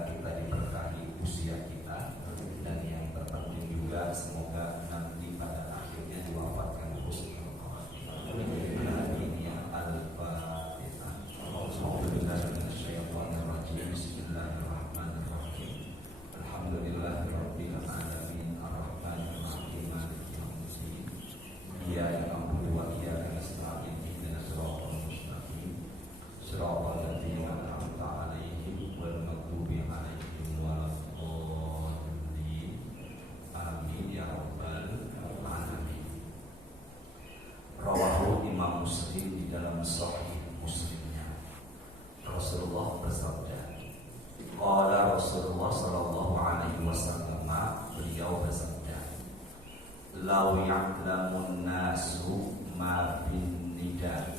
semoga kita diberkahi usia kita, dan yang terpenting juga semoga nanti pada akhirnya diwafatkan husnul khotimah. Amin ya al-fatihah. Bismillahirrahmanirrahim. Alhamdulillahirabbil alamin arrahmanir rahim maliki yaumiddin. Iyyaka na'budu wa iyyaka nasta'in ihdinas siratal mustaqim siratal ladzina an'amta 'alaihim ghairil maghdubi 'alaihim waladdallin. Amin ya rabbal alamin. Rawahu Imam Muslim di dalam Sahih Muslimnya. Rasulullah bersabda, qala Rasulullah sallallahu alaihi wasallam, beliau bersabda, law ya'lamun nasu ma bin nida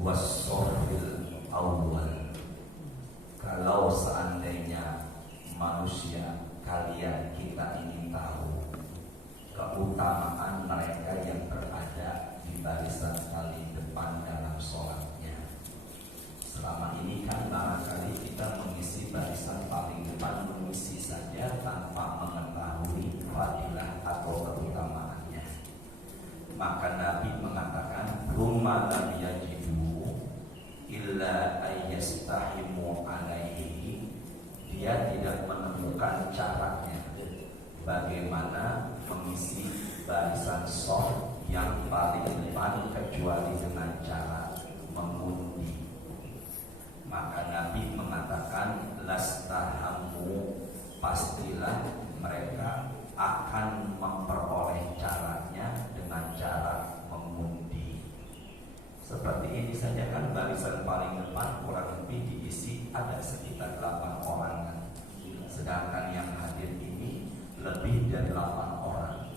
was-safil awwal. Kalau seandainya manusia kalian kita ingin tahu keutamaan mereka yang berada di barisan paling depan dalam sholatnya. Selama ini kan barangkali kita mengisi barisan paling depan, mengisi saja tanpa mengetahui fadilah atau keutamaannya. Maka Nabi mengatakan, "Rumma lam yajidu illa ayyastahimu alaihi." Dia tidak menemukan caranya bagaimana mengisi barisan shaf yang paling depan kecuali dengan cara mengundi. Maka Nabi mengatakan, lastahamu, pastilah mereka akan memperoleh caranya dengan cara mengundi. Seperti ini saja kan barisan paling depan kurang lebih diisi ada sekitar 8 orang. Sedangkan yang hadir ini lebih dari 8 orang.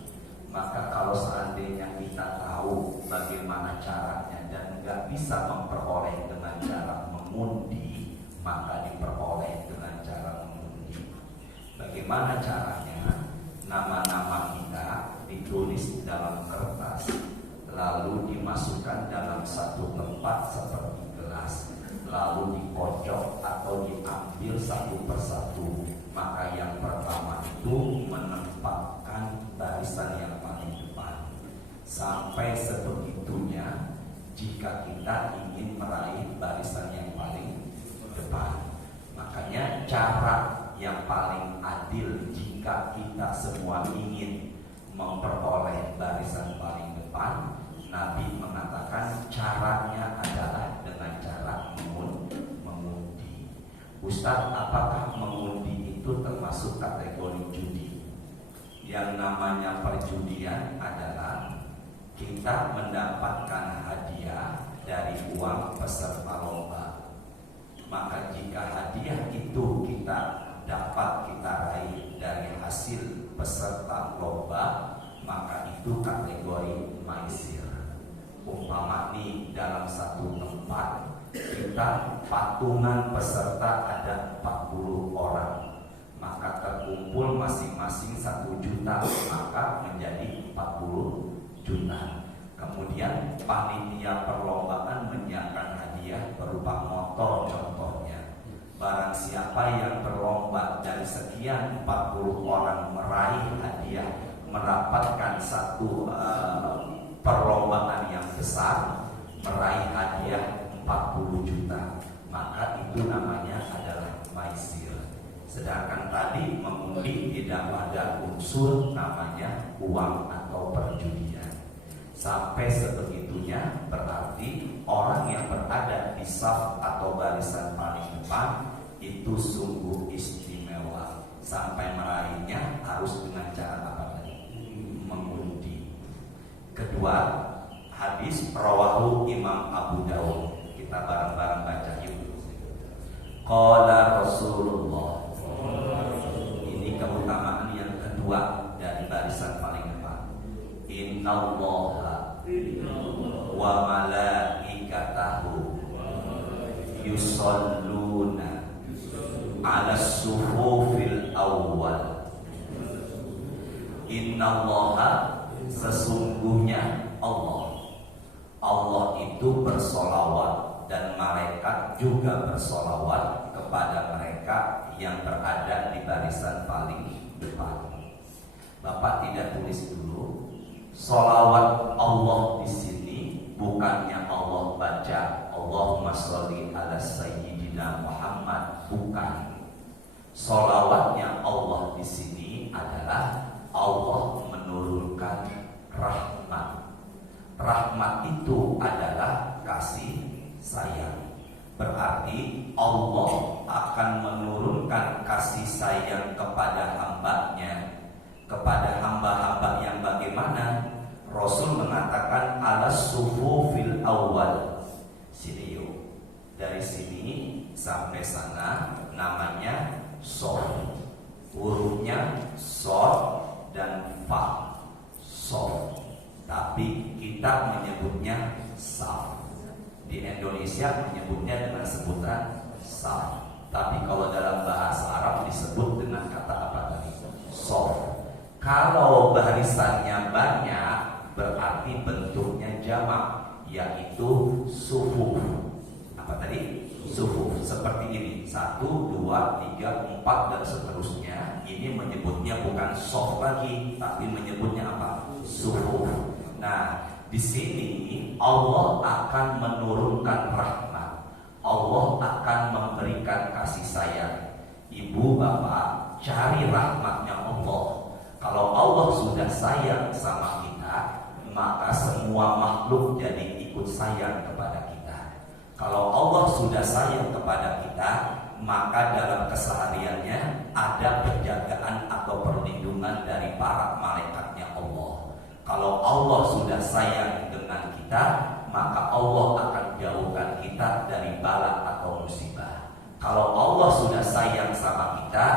Maka kalau seandainya kita tahu bagaimana caranya dan nggak bisa memperoleh dengan cara mengundi, maka diperoleh dengan cara mengundi. Bagaimana caranya? Nama-nama kita ditulis dalam kertas, lalu dimasukkan dalam satu tempat seperti gelas, lalu dikocok atau diambil satu persatu. Maka yang pertama itu menempatkan barisan yang paling depan. Sampai sebegitunya jika kita ingin meraih barisan yang paling depan. Makanya cara yang paling adil jika kita semua ingin memperoleh barisan paling depan, Nabi mengatakan caranya adalah dengan cara mengundi. Ustaz, apakah mengundi itu termasuk kategori judi? Yang namanya perjudian adalah kita mendapatkan hadiah dari uang peserta lomba. Maka jika hadiah itu kita raih dari hasil peserta lomba, maka itu kategori maisir. Umpama nih dalam satu tempat kita patungan peserta ada 40 orang, maka terkumpul masing-masing 1 juta, maka menjadi 40 juta. Kemudian panitia perlombaan menyiapkan hadiah berupa motor contohnya. Barang siapa yang berlomba dari sekian 40 orang meraih hadiah, mendapatkan satu perlombaan yang besar, meraih hadiah 40 juta, maka itu namanya adalah maisir. Sedangkan tadi mengundi tidak ada unsur namanya uang atau perjudian. Sampai sebegitunya berarti orang yang berada di saf atau barisan paling depan itu sungguh istimewa. Sampai meraihnya harus dengan cara apa tadi? Mengundi. Kedua, hadis rawahu Imam Abu Dawud. Kita bareng-bareng baca yuk. Qala Rasulullah. Ini keutamaan yang kedua dari barisan paling depan. Innallaha wa malaikatahu yusalluna ala sufufil awwal. Innallaha, sesungguhnya Allah itu bersolawat dan malaikat juga bersolawat kepada mereka yang berada di barisan paling depan. Bapak tidak tulis dulu solawat Allah di sini, bukannya Allah baca Allahumma sholli ala sayyidina Muhammad, bukan. Solawatnya Allah di sini adalah Allah menurunkan rahmat. Rahmat itu adalah kasih sayang. Berarti Allah akan menurunkan kasih sayang kepada hambanya, kepada hamba-hamba yang bagaimana? Rasul mengatakan ala sufufil awal. Sini yuk, dari sini sampai sana namanya sof, hurufnya sof dan fa, sof. Tapi kita menyebutnya saf. Di Indonesia menyebutnya dengan sebutan saf. Tapi kalau dalam bahasa Arab disebut dengan kata apa tadi? Sof. Kalau barisannya banyak berarti bentuknya jamak, yaitu sufuf. Apa tadi? Sufuf. Seperti ini, 1, 2, 3, 4 dan seterusnya. Ini menyebutnya bukan sof lagi, tapi menyebutnya apa? Sufuf. Nah, di sini Allah akan menurunkan rahmat. Allah akan memberikan kasih sayang. Ibu bapak, cari rahmatnya Allah. Kalau Allah sudah sayang sama kita, maka semua makhluk jadi ikut sayang kepada kita. Kalau Allah sudah sayang kepada kita, maka dalam kesehariannya ada penjagaan atau perlindungan dari para malaikatnya Allah. Kalau Allah sudah sayang dengan kita, maka Allah akan jauhkan kita dari bala atau musibah. Kalau Allah sudah sayang sama kita,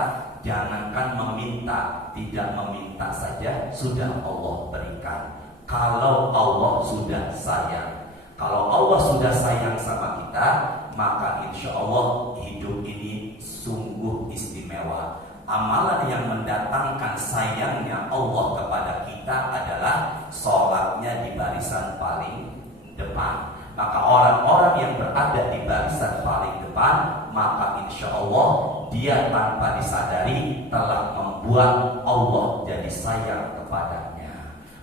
jangankan meminta, tidak meminta saja sudah Allah berikan. Kalau Allah sudah sayang, kalau Allah sudah sayang sama kita, maka insya Allah hidup ini sungguh istimewa. Amalan yang mendatangkan sayangnya Allah kepada kita adalah sholatnya di barisan paling depan. Maka orang-orang yang berada di barisan paling depan, maka insya Allah dia tanpa disadari telah membuat Allah jadi sayang kepadanya.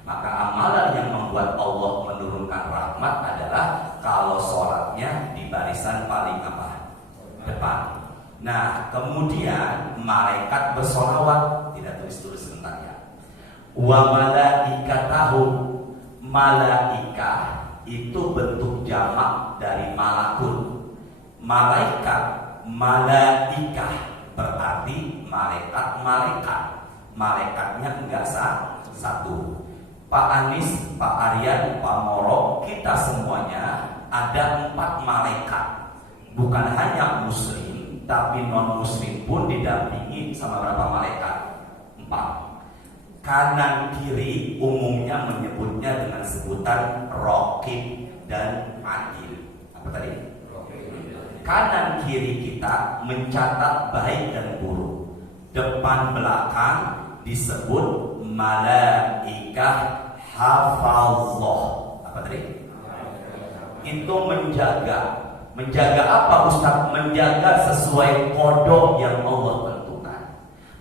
Maka amalan yang membuat Allah menurunkan rahmat adalah kalau sholatnya di barisan paling apa? Depan. Nah, kemudian malaikat bersolawat, tidak tulis-tulis sebentar ya. Wa malaikatahu, malaika itu bentuk jamak dari malakun. Malaikat, malaikah berarti malaikat. Malaikatnya enggak satu. Pak Anis, Pak Aryan, Pak Moro, kita semuanya ada 4 malaikat. Bukan hanya muslim, tapi non muslim pun didampingi sama berapa malaikat? 4. Kanan kiri umumnya menyebutnya dengan sebutan raqib dan adil. Apa tadi? Kanan kiri kita mencatat baik dan buruk. Depan belakang disebut malaikah hafazah. Apa tadi? Itu menjaga. Menjaga apa Ustaz? Menjaga sesuai kodok yang Allah tentukan.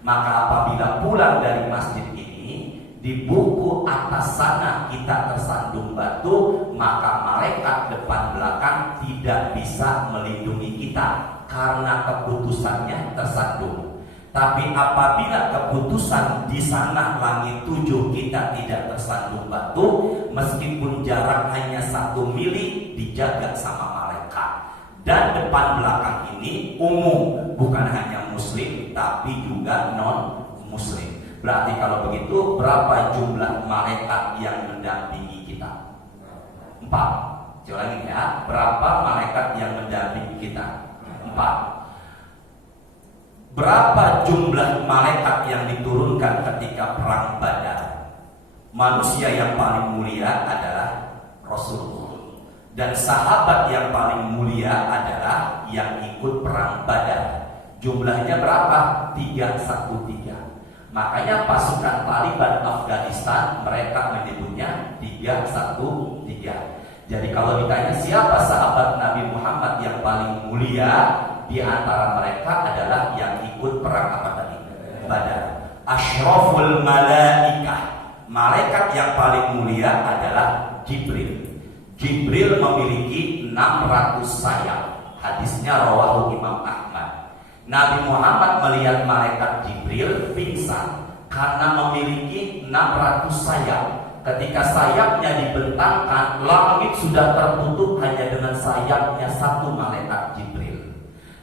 Maka apabila pulang dari masjid ini, di buku atas sana kita tersandung batu, maka malaikat depan belakang tidak bisa melindungi kita karena keputusannya tersandung. Tapi apabila keputusan di sana langit 7 kita tidak tersandung batu, meskipun jarak hanya 1 mili, dijaga sama malaikat. Dan depan belakang ini umum, bukan hanya muslim tapi juga non muslim. Berarti kalau begitu berapa jumlah malaikat yang mendampingi kita? 4. Coba lagi ya, berapa malaikat yang mendampingi kita? 4. Berapa jumlah malaikat yang diturunkan ketika perang Badar? Manusia yang paling mulia adalah Rasulullah, dan sahabat yang paling mulia adalah yang ikut perang Badar. Jumlahnya berapa? 313. Makanya pasukan Taliban Afghanistan mereka menyebutnya 313. Jadi kalau ditanya siapa sahabat Nabi Muhammad yang paling mulia, di antara mereka adalah yang ikut perang apa tadi? Badar. Asyraful malaikah, malaikat yang paling mulia adalah Jibril. Jibril memiliki 600 sayap. Hadisnya rawahu Imam Ahmad. Nabi Muhammad melihat malaikat Jibril pingsan karena memiliki 600 sayap. Ketika sayapnya dibentangkan, langit sudah tertutup hanya dengan sayapnya satu malaikat Jibril.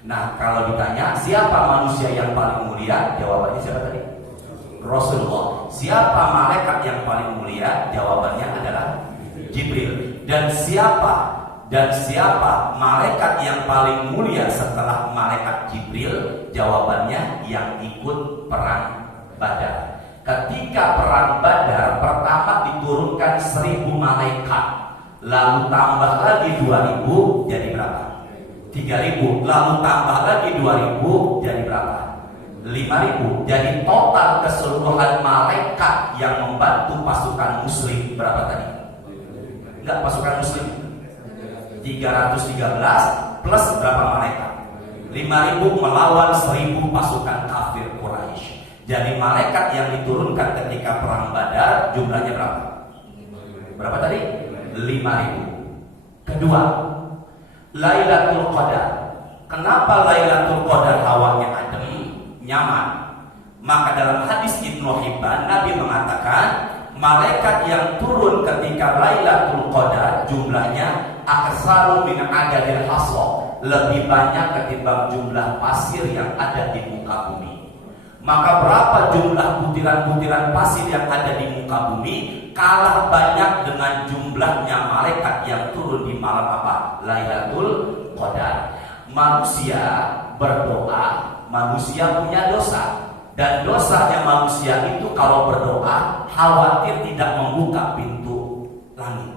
Nah, kalau ditanya siapa manusia yang paling mulia, jawabannya siapa tadi? Rasulullah. Siapa malaikat yang paling mulia? Jawabannya adalah Jibril. Dan siapa malaikat yang paling mulia setelah malaikat Jibril? Jawabannya yang ikut perang Badar. Ketika perang Badar pertama diturunkan 1000 malaikat, lalu tambah lagi 2000 jadi berapa? 3000, lalu tambah lagi 2000 jadi berapa? 5000. Jadi total keseluruhan malaikat yang membantu pasukan muslim berapa tadi? Enggak, pasukan muslim 313 plus berapa malaikat? 5000 melawan 1000 pasukan kafir Quraisy. Jadi malaikat yang diturunkan ketika perang Badar jumlahnya berapa? Berapa tadi? 5000. Kedua, Lailatul Qadar. Kenapa Lailatul Qadar hawanya adem, nyaman? Maka dalam hadis Ibnu Hibban Nabi mengatakan malaikat yang turun ketika Lailatul Qadar jumlahnya aksaru min adadil haswa, lebih banyak ketimbang jumlah pasir yang ada di muka bumi. Maka berapa jumlah butiran-butiran pasir yang ada di muka bumi kalah banyak dengan jumlahnya malaikat yang turun di malam apa? Lailatul Qadar. Manusia berdoa, manusia punya dosa. Dan dosanya manusia itu kalau berdoa khawatir tidak membuka pintu langit.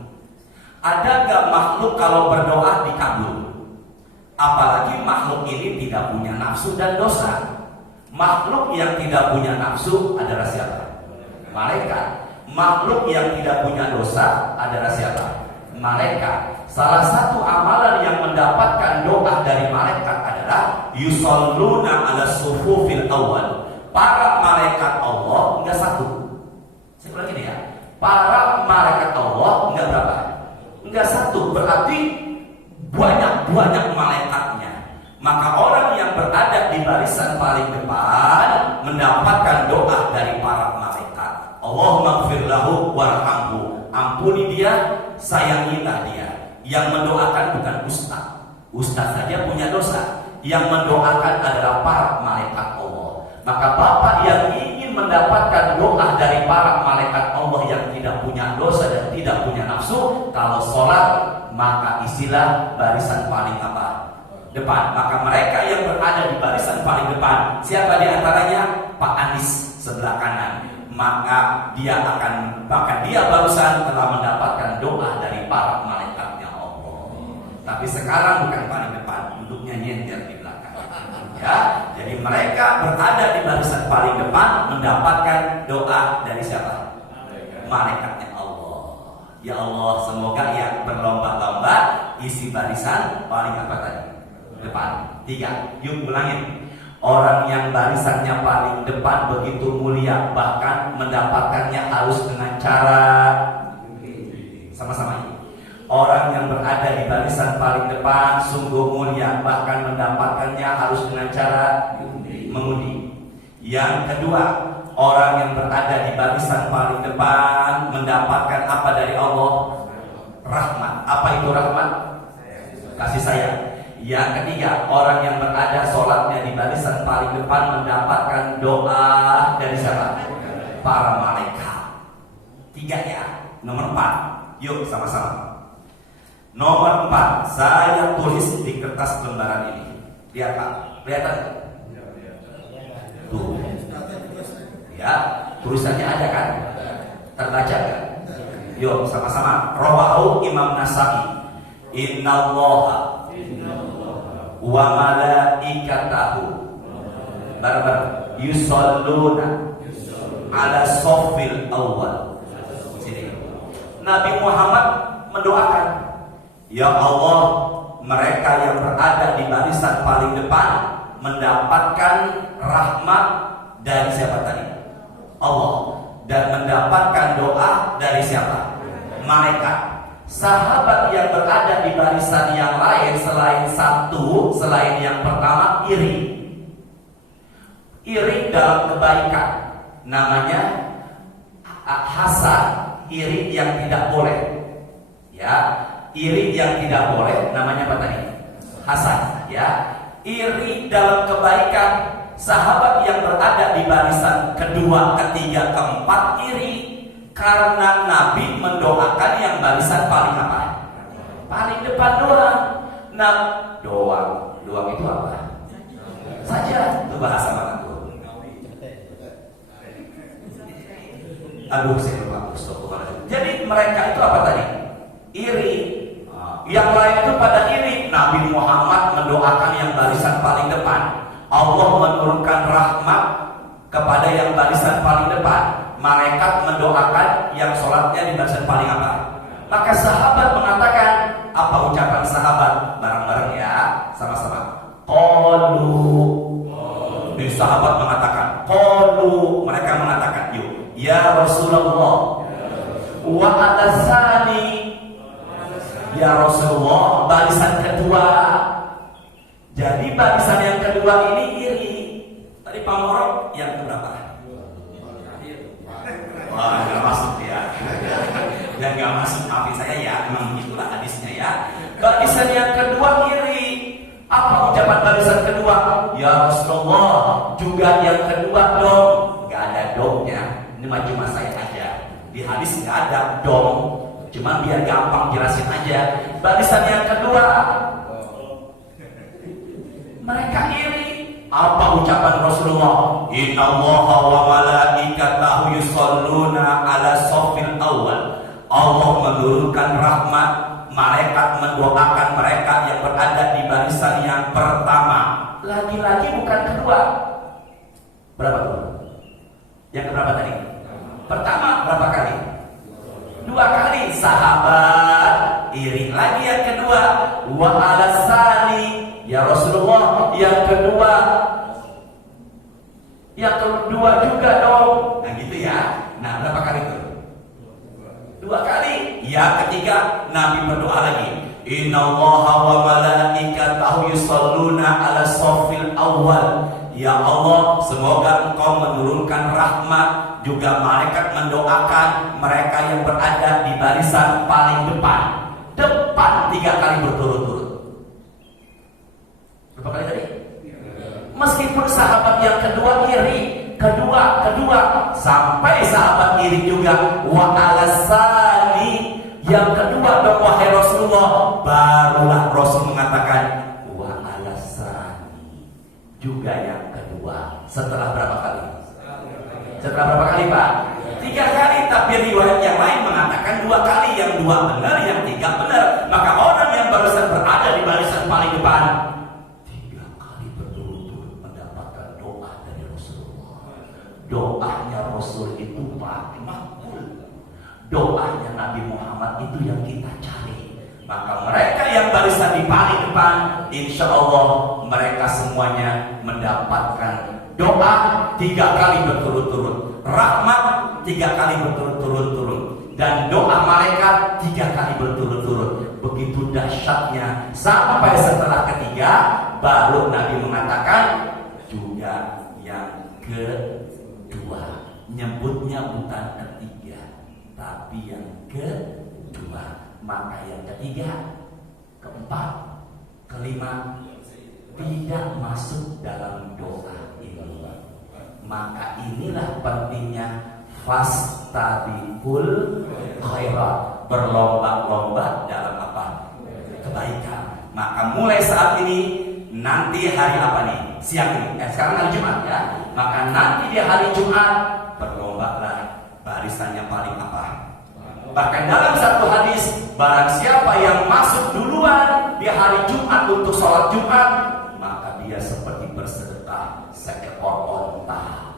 Ada gak makhluk kalau berdoa dikabul? Apalagi makhluk ini tidak punya nafsu dan dosa. Makhluk yang tidak punya nafsu adalah siapa? Malaikat. Makhluk yang tidak punya dosa adalah siapa? Malaikat. Salah satu amalan yang mendapatkan doa dari malaikat adalah yusalluna ala sufufil awal. Para malaikat Allah enggak satu. Saya ulang ini ya. Para malaikat Allah enggak berapa? Enggak satu. Berarti banyak malaikatnya. Maka orang yang berada di barisan paling depan mendapatkan doa dari para malaikat. Allahumma gfir lahu warhamhu. Ampuni dia, sayangilah dia. Yang mendoakan bukan ustaz. Ustaz saja punya dosa. Yang mendoakan adalah para malaikat Allah. Maka Bapak yang ingin mendapatkan doa dari para malaikat Allah yang tidak punya dosa dan tidak punya nafsu, kalau sholat maka isilah barisan paling apa? Depan. Maka mereka yang berada di barisan paling depan, siapa di antaranya? Pak Anies sebelah kanan. Maka dia barusan telah mendapatkan doa dari para malaikatnya Allah. Tapi sekarang bukan paling depan, duduknya nyender di belakang. Ya, jadi mereka berada di barisan paling depan mendapatkan doa dari siapa? Malaikatnya Allah. Ya Allah, semoga ya berlomba-lomba isi barisan paling apa tadi? Depan. 3. Yuk ulangin. Orang yang barisannya paling depan begitu mulia, bahkan mendapatkannya harus dengan cara sama-sama ini. Orang yang berada di barisan paling depan sungguh mulia, bahkan mendapatkannya harus dengan cara mengundi. Yang kedua, orang yang berada di barisan paling depan mendapatkan apa dari Allah? Rahmat. Apa itu rahmat? Kasih sayang. Yang ketiga, orang yang berada sholatnya di barisan paling depan mendapatkan doa dari siapa? Para malaikat. 3 ya. Nomor 4. Yuk sama-sama. Nomor 4, saya tulis di kertas lembaran ini. Lihat Pak, kelihatan? Tuh. Ya, tulisannya ada kan? Terbaca kan? Yuk sama-sama. Rawahu Imam Nasa'i. Innallaha wa malaikatahu barbar yusalluna ala sofil awal. Sini. Nabi Muhammad mendoakan Ya Allah, mereka yang berada di barisan paling depan mendapatkan rahmat dari siapa tadi? Allah. Dan mendapatkan doa dari siapa? Malaikat. Sahabat yang berada di barisan yang lain selain yang pertama, iri. Iri dalam kebaikan, namanya hasad. Iri yang tidak boleh, ya. Iri yang tidak boleh namanya apa tadi? Hasad, ya. Iri dalam kebaikan, sahabat yang berada di barisan kedua, ketiga, keempat iri karena Nabi mendoakan yang barisan paling apa? Paling depan doang. Nah, doang itu apa? Saja. Itu bahasa mana tuh? Aduh, saya lupa. Jadi mereka itu apa tadi? Iri. Yang lain itu pada iri. Nabi Muhammad mendoakan yang barisan paling depan. Allah menurunkan rahmat kepada yang barisan paling depan. Malaikat mendoakan yang sholatnya di barisan paling apa? Maka sahabat mengatakan, apa ucapan sahabat? Bareng-bareng ya, sama-sama. Qalu. Di sahabat mengatakan, qalu. Mereka mengatakan, yuk, ya Rasulullah. Wa atasani. Ya Rasulullah, barisan kedua. Jadi barisan yang kedua ini iri. Tadi Pak Morok yang keberapa? Wah, nggak masuk ya. Dan nggak masuk, maafin saya ya. Memang itulah hadisnya ya. Barisan yang kedua iri. Apa ucapan barisan kedua? Ya Rasulullah, juga yang kedua dong. Nggak ada dongnya. Ini cuma saya aja. Di hadis nggak ada dong. Cuma biar gampang jelasin aja. Barisan yang kedua, mereka iri. Apa ucapan Rasulullah? Innallaha wa malaikatahu yusholluna ala shaffil awal. Allah menurunkan rahmat, malaikat mendoakan mereka yang berada di barisan yang pertama. Lagi-lagi bukan kedua. Berapa tuh? Yang keberapa tadi? Pertama berapa kali? 2 kali. Sahabat iri lagi yang kedua. Wa alasani. Ya Rasulullah, yang kedua juga dong. Nah gitu ya. Nah berapa kali itu? 2 kali. Ya ketiga Nabi berdoa lagi. Innallaha wa malaikatahu yusholluna ala shaffil awal. Ya Allah, semoga Engkau menurunkan rahmat, juga malaikat mendoakan mereka yang berada di barisan paling depan. Depan 3 kali berturut-turut. Berapa kali tadi? Meskipun sahabat yang kedua iri, kedua, sampai sahabat iri juga. Wa alasani, yang kedua dong wahai Rasulullah. Barulah Rasul mengatakan wa alasani, juga yang kedua. Setelah berapa kali? Setelah berapa kali Pak? 3 kali. Tapi riwayat yang lain mengatakan 2 kali. Yang 2 benar, yang 3 benar. Maka orang yang barusan berada di barisan paling depan 3 kali berturut-turut mendapatkan doa dari Rasulullah. Doanya Rasul itu makbul. Doanya Nabi Muhammad itu yang kita cari. Maka mereka yang barisan di paling depan, insya Allah mereka semuanya mendapatkan doa 3 kali berturut-turut, rahmat 3 kali berturut-turut, dan doa malaikat 3 kali berturut-turut. Begitu dahsyatnya. Sampai setelah ketiga baru Nabi mengatakan juga yang kedua. Nyebutnya bukan ketiga, tapi yang kedua. Maka yang ketiga, keempat, kelima tidak masuk dalam doa ini. Maka inilah pentingnya fastabiqul khairat, berlomba-lomba dalam apa? Kebaikan. Maka mulai saat ini, nanti hari apa nih? Siang ini. Sekarang hari Jumat ya. Maka nanti di hari Jumat berlombalah barisannya paling apa? Bahkan dalam satu hadis, barang siapa yang masuk duluan di hari Jumat untuk sholat Jumat, maka dia seperti bersedekah seekor onta.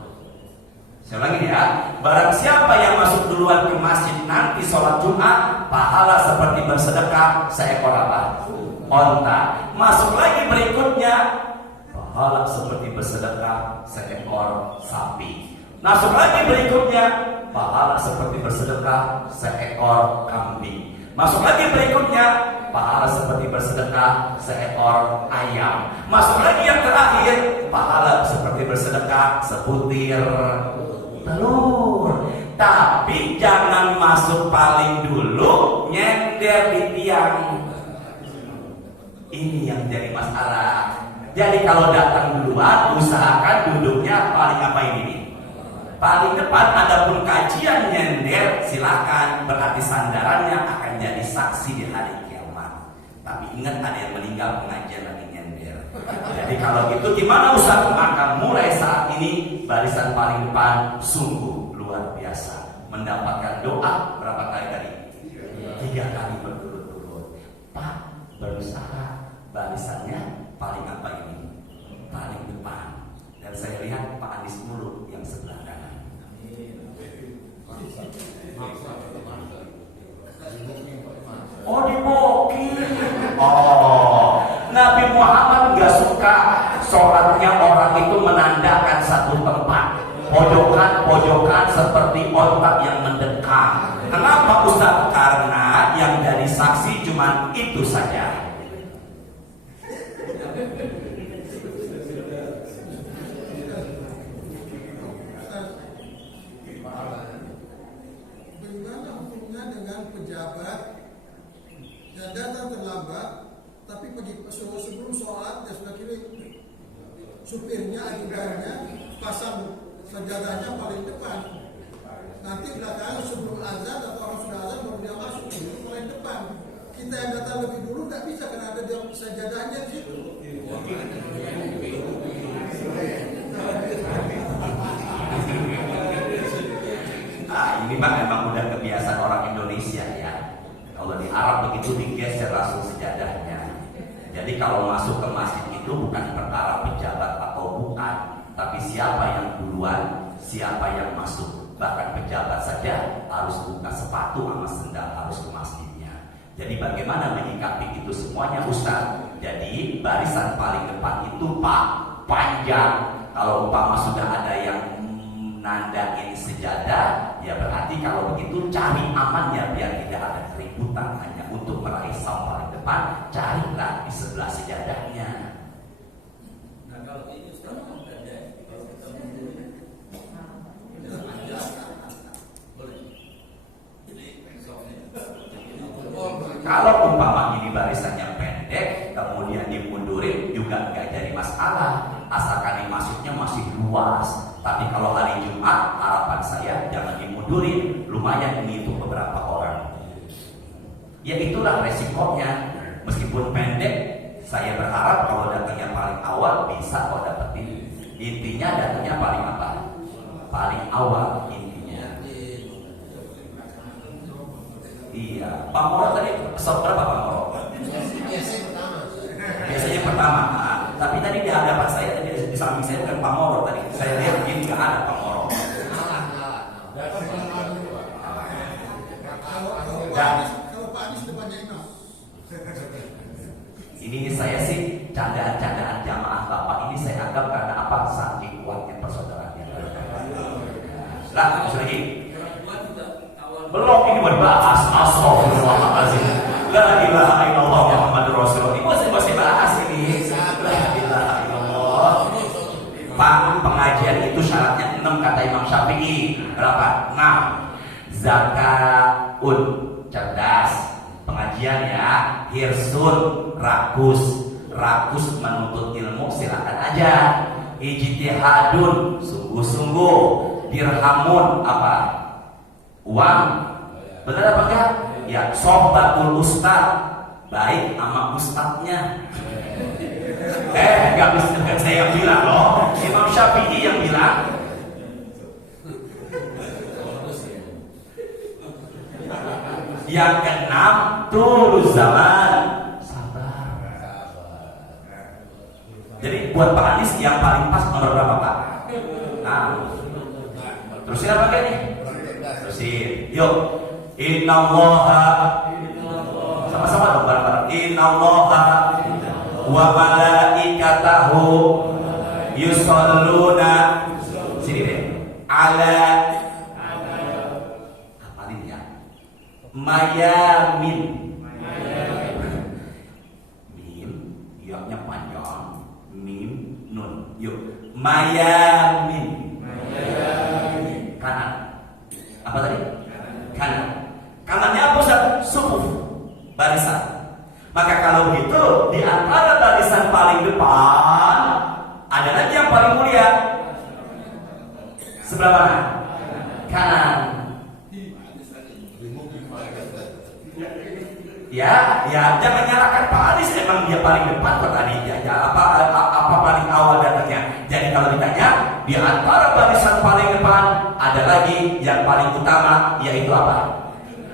Saya ulangi ya, barang siapa yang masuk duluan ke masjid nanti sholat Jumat, pahala seperti bersedekah seekor apa? Onta. Masuk lagi berikutnya, pahala seperti bersedekah seekor sapi. Masuk lagi berikutnya, pahala seperti bersedekah seekor kambing. Masuk lagi berikutnya, pahala seperti bersedekah seekor ayam. Masuk lagi yang terakhir, pahala seperti bersedekah sebutir telur. Tapi jangan masuk paling dulu, nyender di tiang. Ini yang jadi masalah. Jadi kalau datang duluan, usahakan duduknya paling apa ini? Paling depan. Adapun kajian nyender, silakan. Berarti sandarannya akan jadi saksi di hari kiamat. Tapi ingat, ada yang meninggal pengajian lagi nyender. Jadi kalau gitu gimana Ustaz? Maka mulai saat ini barisan paling depan sungguh luar biasa. Mendapatkan doa berapa kali tadi? 3 kali berturut-turut. Pak, berusaha barisannya paling apa ini? Paling depan. Dan saya lihat Pak Anies mulu yang sebelah kanan. Oh, diboki. Oh, Nabi Muhammad gak suka sholatnya orang itu menandakan satu tempat. Pojokan-pojokan seperti otak yang mendekam. Kenapa Ustaz? Karena yang dari saksi cuma itu saja. Bagaimana hukumnya dengan pejabat yang datang terlambat, tapi sebelum sholat dia sudah kirim supirnya, ajudannya pasang sajadahnya paling depan. Nanti belakangan sebelum azan atau orang sudah azan baru dia masuk itu paling depan. Kita yang datang lebih dulu nggak bisa karena ada dia sajadahnya di situ. Ini Pak memang udah kebiasaan orang Indonesia ya. Kalau di Arab begitu digeser langsung sejadahnya. Jadi kalau masuk ke masjid itu bukan perkara pejabat atau bukan, tapi siapa yang duluan, siapa yang masuk. Bahkan pejabat saja harus buka sepatu sama sendal harus ke masjidnya. Jadi bagaimana menyikapi itu semuanya Ustaz? Jadi barisan paling depan itu Pak panjang. Kalau umpama sudah ada yang nandain sejadah, ya berarti kalau begitu cari amannya biar tidak ada keributan. Hanya untuk meraih saf paling depan, carilah di sebelah sejadahnya. Nah kalau ini Ustaz ada kalau umpama ini barisannya pendek, kemudian dimundurin juga nggak jadi masalah, asalkan masuknya masih luas. Tapi kalau hari Jumat, harapan saya jangan dimundurin, lumayan ini untuk beberapa orang. Ya itulah resikonya. Meskipun pendek, saya berharap kalau datangnya paling awal bisa kok dapetin. Intinya datangnya paling apa? Paling awal intinya. Iya, Pak Moro tadi pesawat berapa Pak Moro? Biasanya pertama. Nah, tapi tadi di hadapan saya, tadi di samping saya bukan Pak Moro tadi. Saya lihat ini nggak ada Pak Moro. Kalau Pak Anies depannya imam. Ini saya sih candaan-candaan jamaah Bapak ini saya anggap karena apa? Saking kuatnya persaudaraan yang ada. Lah, lagi. Belum ini berbahas astagfirullahaladzim. La ilaha illallah Muhammadur Rasulullah. Ini masih bahas ini. La ilaha illallah. Pak, pengajian itu syaratnya 6 kata Imam Syafi'i. Berapa? 6. Zakatun, cerdas. Pengajian ya. Hirsun, rakus menuntut ilmu silakan aja. Ijtihadun, sungguh-sungguh. Dirhamun, apa? Uang. Benar apa enggak? Ya, sohbatul ustad, baik sama ustadnya. Enggak bisa saya yang bilang loh, Imam Syafi'i yang bilang. Yang keenam, tulus zaman, sabar. Jadi buat Pak Anies yang paling pas nomor berapa Pak? Nah, Terusin apa lagi nih? Terusin. Yuk. Innallaha, sama-sama dong bareng-bareng. Innallaha wa malaikatahu yusholluna, sini deh, ala, hafalin ya, mayamin, mim, ya-nya panjang, mim, nun, yuk, mayamin, kanan, apa tadi? Kanan. Kanannya apa Ustaz? Sufuf, barisan. Maka kalau begitu, di antara barisan paling depan ada lagi yang paling mulia. Sebelah mana? Kanan. Ya, jangan nyalakan Pak Anis, emang dia paling depan kok tadi. Apa paling awal datangnya? Jadi kalau ditanya, di antara barisan paling depan ada lagi yang paling utama, yaitu apa?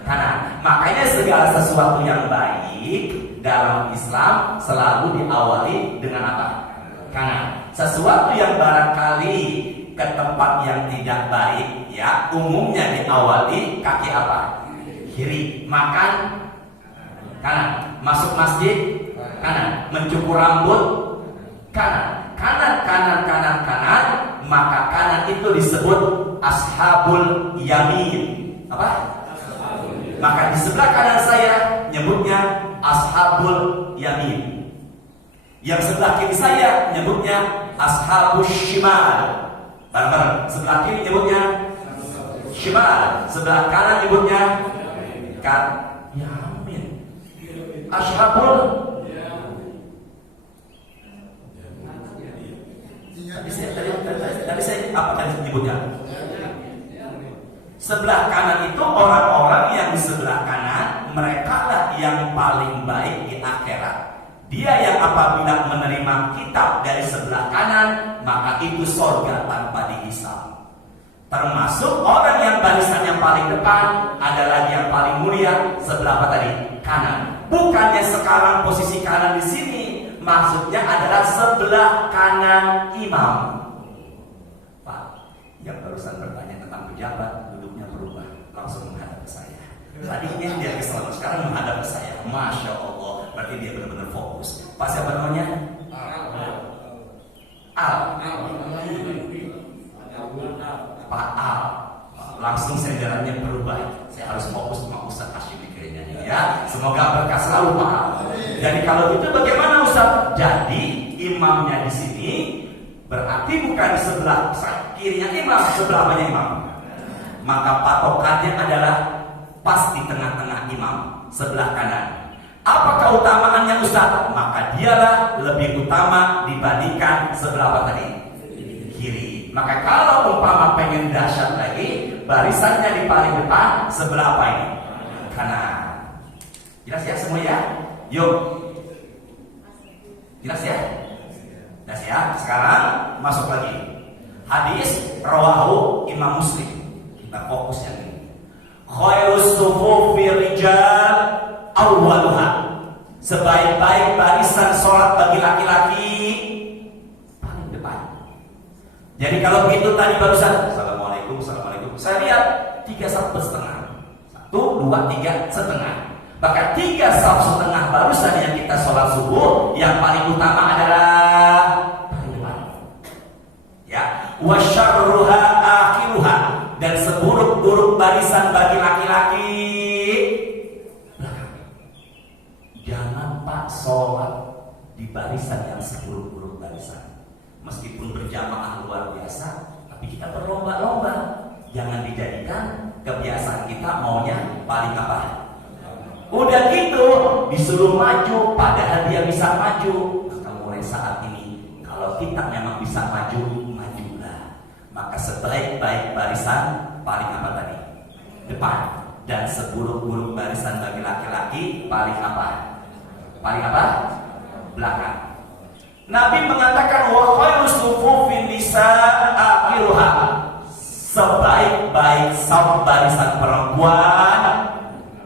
Kanan. Makanya segala sesuatu yang baik dalam Islam selalu diawali dengan apa? Kanan. Sesuatu yang barangkali ke tempat yang tidak baik, ya umumnya diawali kaki apa? Kiri. Makan kanan. Masuk masjid kanan. Mencukur rambut kanan. Kanan. Maka kanan itu disebut ashabul yamin. Apa? Maka di sebelah kanan saya nyebutnya ashabul yamin. Yang sebelah kiri saya nyebutnya ashabul shimal. Bareng-bareng. Sebelah kiri nyebutnya shimal. Sebelah kanan nyebutnya yamin. Ashabul tadi saya apa tadi nyebutnya? Sebelah kanan itu orang-orang yang di sebelah kanan, mereka lah yang paling baik di akhirat. Dia yang apabila menerima kitab dari sebelah kanan, maka itu surga tanpa dihisab. Termasuk orang yang barisan yang paling depan, ada lagi yang paling mulia, sebelah apa tadi? Kanan. Bukannya sekarang posisi kanan di sini, maksudnya adalah sebelah kanan imam. Pak, yang barusan bertanya tentang pejabat, langsung menghadap ke saya. Tadinya dia kesel, sekarang menghadap ke saya. Masya Allah, berarti dia benar-benar fokus. Pak siapa namanya? Al. Pak Al. Langsung saya jalannya berubah. Saya harus fokus sama Ustaz Hashim kayaknya nih ya. Semoga berkah selalu Pak Al. Jadi kalau itu bagaimana Ustaz? Jadi imamnya di sini berarti bukan di sebelah kirinya imam, sebelah apanya imam? Maka patokannya adalah pas di tengah-tengah imam, sebelah kanan. Apa keutamaannya Ustaz? Maka dialah lebih utama dibandingkan sebelah apa tadi? Kiri. Maka kalau umpama pengen dahsyat lagi, barisannya di paling depan, sebelah apa ini? Kanan. Jelas ya semua ya? Yuk. Jelas ya? Jelas ya? Sekarang masuk lagi. Hadis rawahu Imam Muslim. Kita fokus yang ini. Khairus sufufi rijal awwaluha. Sebaik-baik barisan sholat bagi laki-laki paling depan. Jadi kalau begitu tadi barusan Assalamualaikum. Saya lihat 3 saf setengah. 1, 2, 3 setengah. Maka 3 saf setengah barusan yang kita sholat subuh, yang paling utama adalah paling depan. Ya, wasyarruha akhiruha. Dan seburuk-buruk barisan bagi laki-laki belakang. Jangan Pak sholat di barisan yang seburuk-buruk barisan. Meskipun berjamaah luar biasa, tapi kita berlomba-lomba. Jangan dijadikan kebiasaan kita maunya paling apa? Udah gitu disuruh maju, padahal dia bisa maju. Maka mulai saat ini, kalau kita memang bisa maju, maka sebaik-baik barisan paling apa tadi? Depan. Dan seburuk-buruk barisan bagi laki-laki paling apa? Paling apa? Belakang. Nabi mengatakan wa khairus sufufin nisa akhiruha. Sebaik-baik saf barisan perempuan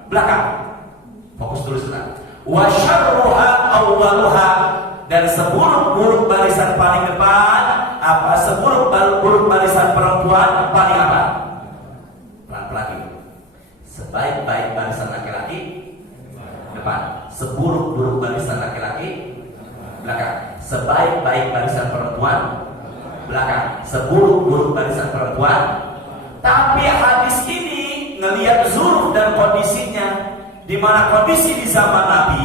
belakang. Fokus dulu sebentar. Wa syarruha awwaluha. Dan seburuk-buruk barisan paling depan, apa seburuk-buruk barisan perempuan paling apa? perempuan belakang, 10 duduk barisan perempuan. Tapi hadis ini ngelihat zuruf dan kondisinya, di mana kondisi di zaman Nabi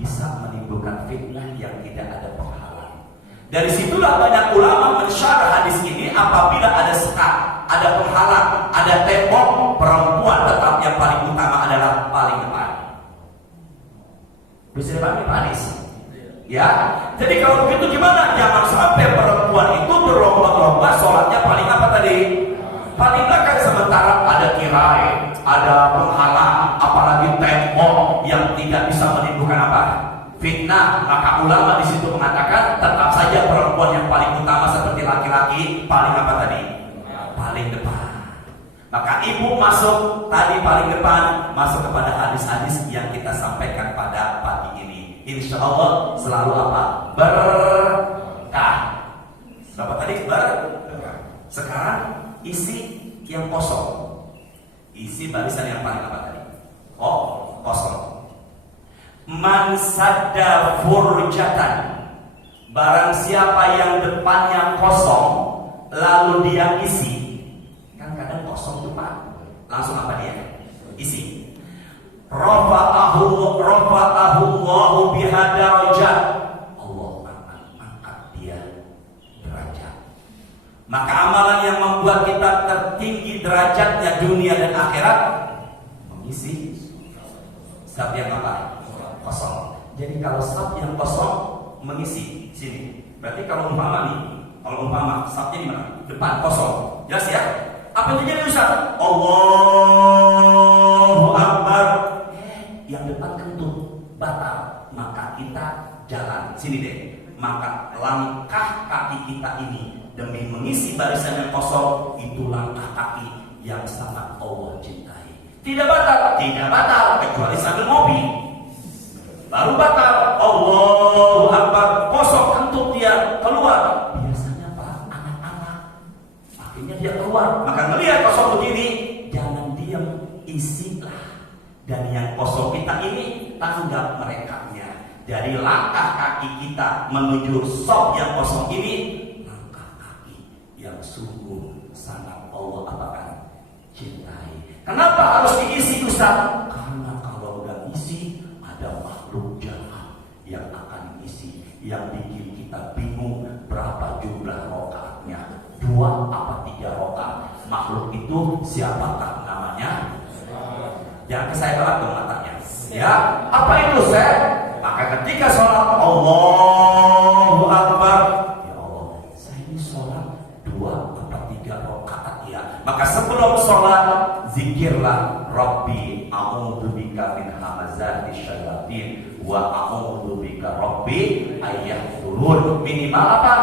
bisa menimbulkan fitnah yang tidak ada penghalang. Dari situlah banyak ulama mensyarah hadis ini. Apabila ada sekat, ada penghalang, ada tembok, perempuan tetap yang paling utama adalah paling depan. Bisa dipahami Pak Hadis? Ya, jadi kalau begitu gimana? Jangan sampai perempuan itu berlomba-lomba sholatnya paling apa tadi? Paling belakang, sementara ada tirai, ada penghalang, apalagi tembok yang tidak bisa menimbulkan apa? Fitnah. Maka ulama di situ mengatakan tetap saja perempuan yang paling utama seperti laki-laki paling apa tadi? Paling depan. Maka ibu masuk tadi paling depan, masuk kepada hadis-hadis yang kita sampaikan pada pagi ini. Insya Allah selalu apa? Berkah. Berapa tadi? Berkah. Sekarang isi yang kosong. Isi barisan yang paling apa tadi? Oh, kosong. Man sadda furjatan, barang siapa yang depannya kosong lalu dia isi. Kan kadang kosong tuh Pak, langsung apa dia? Isi. Rafa'ahu Allahu biha darajat, Allah akan angkat dia derajat. Maka amalan yang membuat kita tertinggi derajatnya dunia dan akhirat mengisi sab yang apa? Kosong. Jadi kalau sab yang kosong mengisi sini. Berarti kalau umpama sabnya di mana? Depan kosong. Jelas ya? Apa yang terjadi Ustaz? Allahu Akbar. Yang depan kentut batal, maka kita jalan sini deh. Maka langkah kaki kita ini demi mengisi barisan yang kosong, itu langkah kaki yang sangat Allah cintai. Tidak batal kecuali sambil ngopi. Baru batal. Allahu Akbar, kosong kentut dia keluar. Biasanya Pak, anak-anak akhirnya dia keluar. Maka ngelihat kosong begini, jangan diam, isilah. Dan yang kosong kita ini tanggap merekanya. Jadi langkah kaki kita menuju sop yang kosong ini, langkah kaki yang sungguh sangat Allah apakan? Cintai. Kenapa harus diisi Ustaz? Karena kalau udah isi, ada makhluk jahat yang akan isi, yang bikin kita bingung berapa jumlah rokaatnya, 2 apa 3 rokaat. Makhluk itu siapakah namanya? Jangan ke saya kelak dong matanya. Ya, apa itu Ustaz? Maka ketika sholat Allahu Akbar, ya Allah, saya ini sholat 2 atau 3 rakaat ya. Maka sebelum sholat zikirlah Rabbi a'udzubika min hamazati syayatin wa a'udzubika Rabbi ayyahdurun. Minimal apa?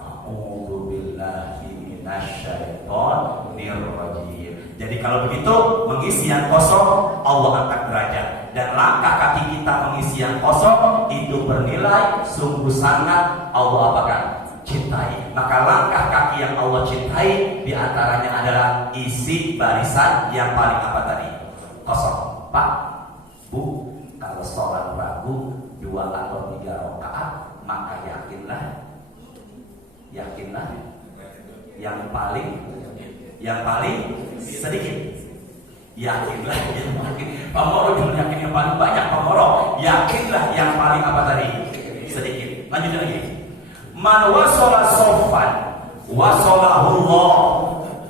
A'udzubillahi minasyaitonir rajim. Jadi kalau begitu mengisi yang kosong Allah angkat derajat. Dan langkah kaki kita mengisi yang kosong itu bernilai sungguh sangat Allah apakan? Cintai. Maka langkah kaki yang Allah cintai diantaranya adalah isi barisan yang paling apa tadi? Kosong. Pak, Bu, kalau sholat ragu 2 atau 3 rakaat, maka yakinlah yang paling sedikit. Yakinlah yang paling, Pak Moro cuma yakin yang paling banyak. Pak Moro, yakinlah yang paling apa tadi? Sedikit. Lanjut lagi. Man wasala sofan wasalahullah,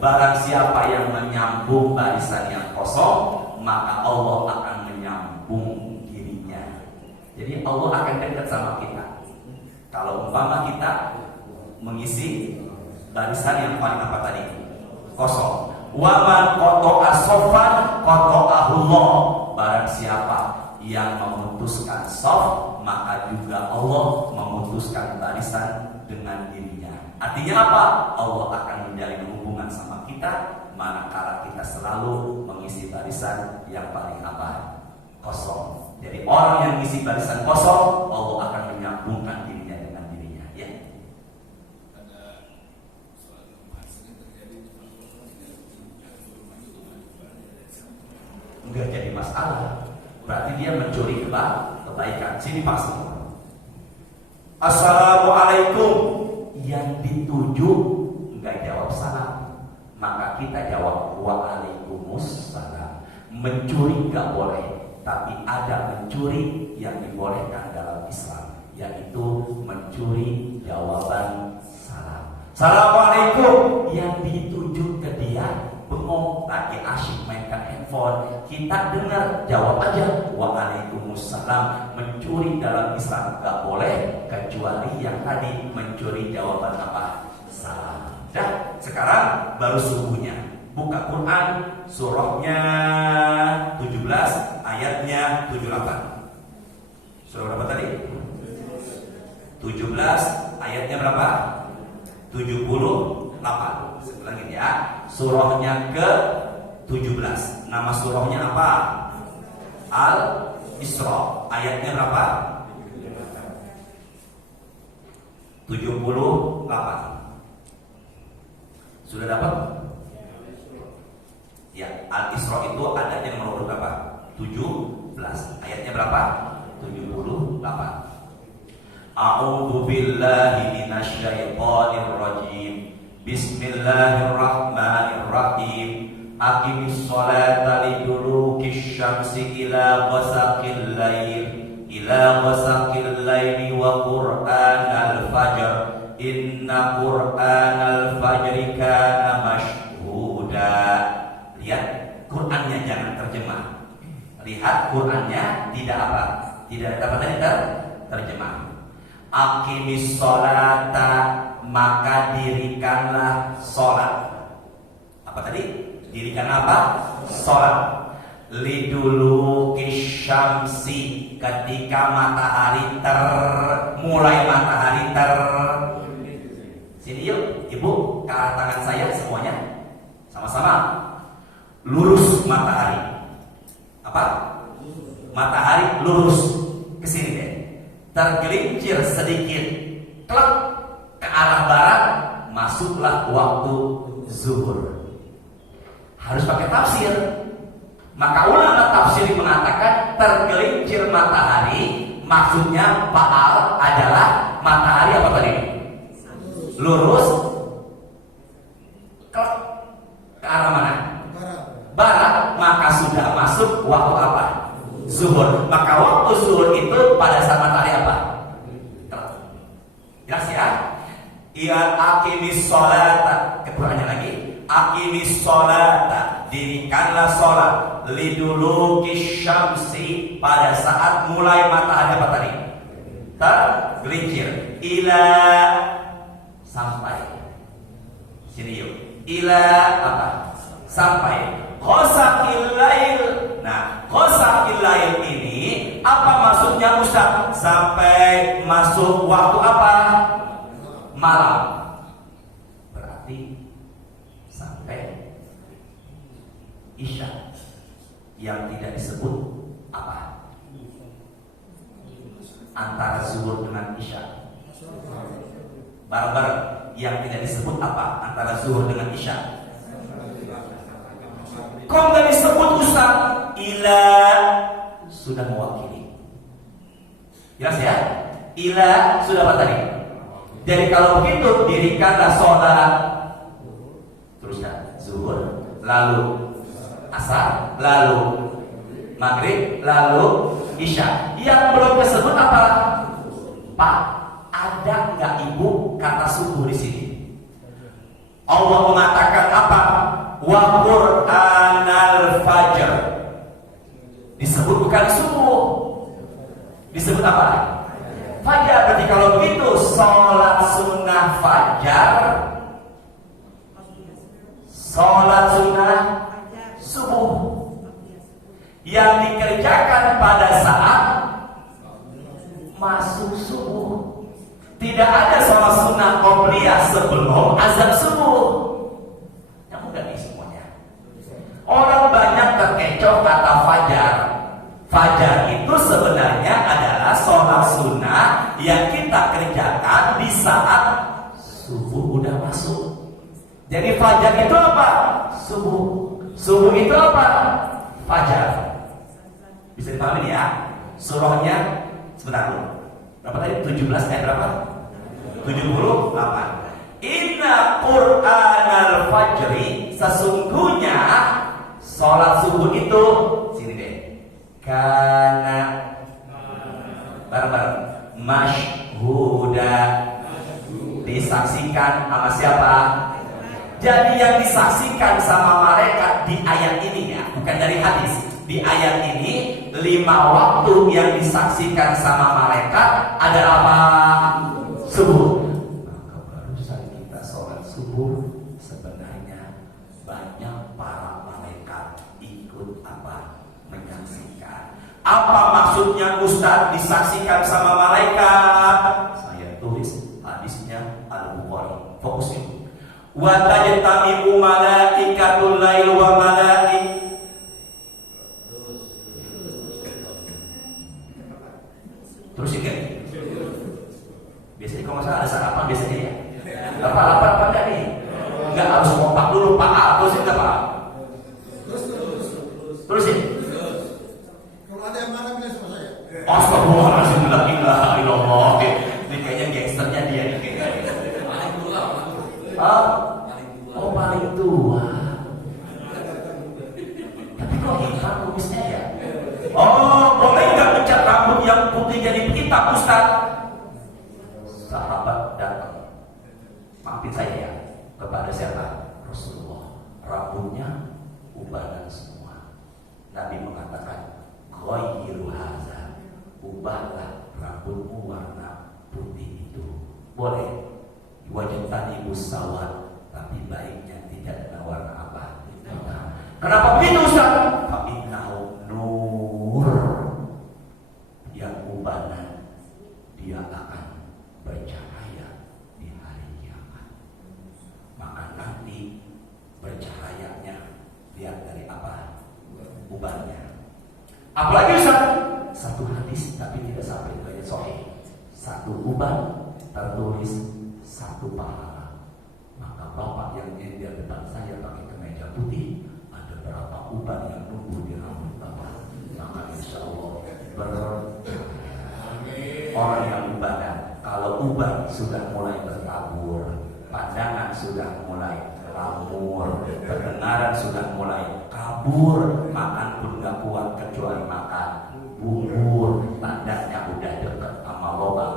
barang siapa yang menyambung barisan yang kosong, maka Allah akan menyambung dirinya. Jadi Allah akan dekat sama kita. Kalau umpama kita mengisi barisan yang paling apa tadi? Kosong. Waman qata'a sofan qata'ahullah, barang siapa yang memutuskan sof, maka juga Allah memutuskan barisan dengan dirinya. Artinya apa? Allah akan menjalin hubungan sama kita manakala kita selalu mengisi barisan yang paling apa? Kosong. Jadi orang yang mengisi barisan kosong, Allah akan menyambungkan dirinya dengan dirinya. Ya. Enggak jadi masalah. Berarti dia mencuri kebaikan. Sini Pak. Assalamualaikum Assalamualaikum. Yang dituju nggak jawab salam, maka kita jawab waalaikumsalam. Mencuri nggak boleh, tapi ada mencuri yang dibolehkan dalam Islam, yaitu mencuri jawaban salam. Assalamualaikum. Yang dituju ke dia bengong lagi asyik mainkan handphone, kita dengar jawab aja waalaikumsalam. Mencuri dalam Islam nggak boleh, kecuali yang tadi mencuri jawaban apa? Salam. Dah, sekarang baru subuhnya. Buka Quran surahnya 17 ayatnya 78. Surah berapa tadi? 17 ayatnya berapa? 78. Saya ulangin ya. Surahnya ke 17. Nama surahnya apa? Al-Isra. Ayatnya berapa? 78. Sudah dapat? Ya, Al-Isra itu adanya nomor berapa? 17. Ayatnya berapa? 78. A'udzu billahi minasyaitonir rajim. Bismillahirrahmanirrahim. Aqimis sholata lidulukish syamsi ila ghasaqil lail wa qur'anal fajr. Inna qur'anal fajri kana mashhuda. Lihat Qur'annya, jangan terjemah. Lihat Qur'annya, tidak apa? Tidak dapat terjemah. Aqimis sholata, maka dirikanlah sholat. Apa tadi? Dirikan apa? Sholat. Lidulukish syamsi, ketika matahari mulai matahari Sini yuk, ibu, ke arah tangan saya semuanya. Sama-sama. Lurus matahari. Apa? Matahari lurus ke sini deh. Tergelincir sedikit, klek ke arah barat, masuklah waktu zuhur. Harus pakai tafsir. Maka ulama tafsir mengatakan tergelincir matahari, maksudnya faal adalah matahari apa tadi? Lurus ke arah mana? Barat, maka sudah masuk waktu apa? Zuhur. Maka waktu zuhur itu pada saat matahari apa? Jelas ya? Ia aqimis sholata. Ketuanya lagi. Aqimis sholata, dirikanlah sholat. Lidulukish syamsi, pada saat mulai matahari apa tadi? Tergelincir. Ila, sampai. Sini yuk. Ila apa? Sampai. Ghasaqil lail. Nah, ghasaqil lail ini apa maksudnya Ustaz? Sampai masuk waktu apa? Malam. Berarti sampai Isya. Yang tidak disebut apa? Antara zuhur dengan Isya. Bareng-bareng. Yang tidak disebut apa? Antara zuhur dengan Isya. Kok nggak disebut Ustaz? Ila, sudah mewakili. Jelas ya? Ila sudah apa tadi? Jadi kalau begitu, dirikanlah sholat. Teruskan zuhur, lalu asar, lalu maghrib, lalu isya. Yang belum disebut apa? Pak, ada nggak ibu kata subuh di sini? Allah mengatakan apa? Wa qur'anal fajr. Disebut bukan subuh. Disebut apa? Fajar. Berarti kalau begitu sholat sunnah fajar, sholat sunnah subuh yang dikerjakan pada saat masuk subuh. Tidak ada sholat sunnah qobliyah sebelum azan subuh. Yang mudah nih semuanya. Orang banyak terkecoh kata fajar. Fajar itu sebenarnya adalah sholat sunnah yang kita kerjakan di saat subuh udah masuk. Jadi fajar itu apa? Subuh. Subuh itu apa? Fajar. Bisa dipahami ya? Surahnya sebentar dulu. Berapa tadi? 17 ayat berapa? 78. Inna Qur'anal fajri, sesungguhnya sholat subuh itu, sini deh, karena bareng-bareng masyhuda, disaksikan sama siapa? Jadi yang disaksikan sama malaikat di ayat ini ya, bukan dari hadis. Di ayat ini 5 waktu yang disaksikan sama malaikat ada apa? Subuh. Maka barusan kita sholat subuh, sebenarnya banyak para malaikat ikut apa? Menyaksikan. Apa maksudnya Ustaz disaksikan sama malaikat? Saya tulis hadisnya Al-Bukhari. Fokus ini. Wa tajtami'u malaikatul lail wa malaik. Terus ini biasanya kalau masalah ada sarapan biasanya ya. Lapar enggak nih? Enggak harus kompak dulu Pak. Terus enggak Pak? Terusin. Kalau ada yang marah bilang sama saya. Astagfirullahaladzim, la ilaha illallah. Ini kayaknya gangsternya dia nih kayaknya. Paling tua. Oh paling tua. Tapi kok hitam kumisnya ya? Oh boleh nggak ngecat rambut yang putih jadi hitam Ustaz? Sahabat datang, maafin saya ya, kepada siapa? Rasulullah. Rambutnya ubanan semua. Nabi mengatakan, ghayyiru haza, ubahlah rambutmu warna putih itu. Boleh. Wajib tadi busawat, tapi baiknya tidak ada warna apa? Kenapa begitu Ustaz? Fa'innahu nur, yang ubanan dia akan bercahaya di hari kiamat. Maka nanti bercahayanya lihat dari apa? Ubannya. Apalagi Ustaz? Satu hadis tapi tidak sampai ke sahih. Satu uban tertulis 1 pahala. Maka bapak yang nyender depan saya pakai kemeja putih, ada berapa uban yang nunggu di rambut bapak. Maka insya Allah orang yang ubanan. Kalau uban sudah mulai bertabur, pandangan sudah mulai lamur, pendengaran sudah mulai kabur, makan pun gak kuat kecuali makan bubur, tandanya udah dekat sama lubang.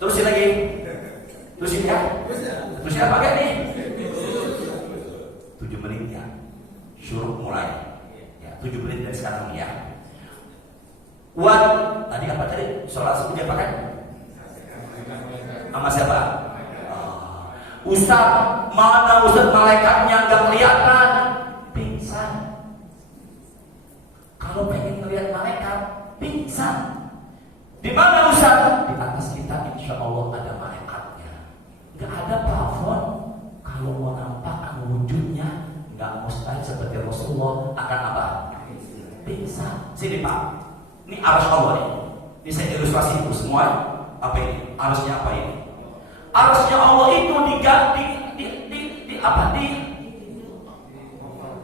Terusin lagi. Terusin ya. Terusin apa kan nih? 7 menit ya. Syuruk mulai. Ya, 7 menit dari sekarang ya. Tadi apa tadi? Sholat subuhnya apa kan? Sama siapa? Ustaz, mana Ustaz malaikatnya nggak kelihatan? Pingsan. Kalau pengen melihat malaikat, pingsan. Di mana Ustaz? Di atas kita insya Allah ada malaikatnya. Gak ada plafon. Kalau mau nampakkan wujudnya, gak mustahil seperti Rasulullah akan apa? Pingsan. Sini Pak. Ini arus Allah nih. Ini saya ilustrasi itu semua. Apa ini? Arusnya apa ini? Arusnya Allah itu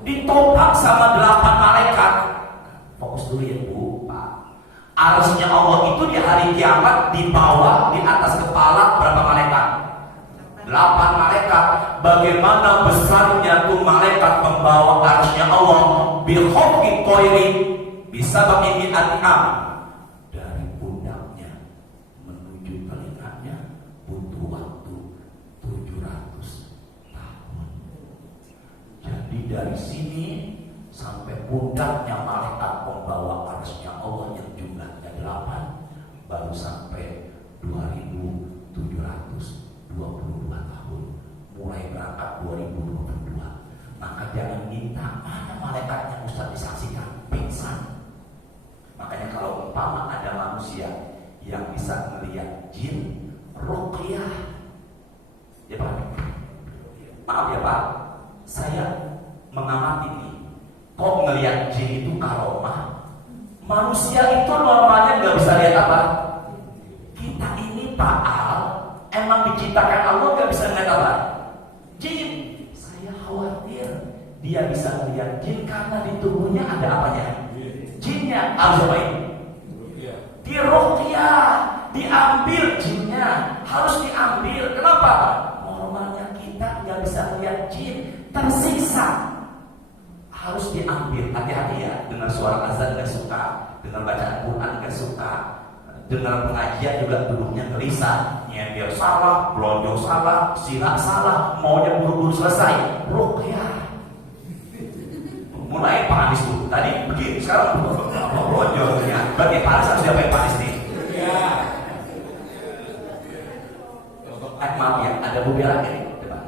ditopak sama 8 malaikat. Fokus dulu ya Bu, Pak. Arusnya Allah itu di hari kiamat dibawa di atas kepala berapa malaikat? 8 malaikat. Bagaimana besarnya tuh malaikat membawa arusnya Allah? Bihofki koiri, bisa bagi am. Dari pundaknya menuju telinganya butuh waktu 700 tahun. Jadi dari sini sampai pundaknya malaikat membawa arusnya Allah yang jumlahnya 8 baru sampai 2722 tahun. Mulai berangkat 2022. Maka jangan minta mana malaikatnya Ustaz disaksikan, pingsan. Makanya kalau umpama ada manusia yang bisa melihat jin, ruqyah. Ya Pak. Maaf ya Pak. Saya mengamati nih. Kok ngelihat jin itu karomah? Manusia itu normalnya nggak bisa lihat apa? Kita ini Pak Al, emang diciptakan Allah nggak bisa ngeliat apa? Jin. Saya khawatir dia bisa melihat jin karena di tubuhnya ada apanya? Jinnya. Harus apa ini? diruqyah, diambil jinnya, harus diambil. Kenapa? Normalnya kita nggak bisa melihat jin, tersiksa, harus diambil. Hati-hati ya, dengan suara azan nggak suka, dengan bacaan Quran nggak suka, dengan pengajian juga duduknya gelisah, nyender salah, blonjong salah, silat salah, maunya buru-buru selesai. Ruqyah. Mulai Pak Anies tuh, tadi begini, sekarang blonjongnya. Bagi Pak Anies harus diapain Pak Anies nih? Maaf ya, ada Bu Bella nih, coba.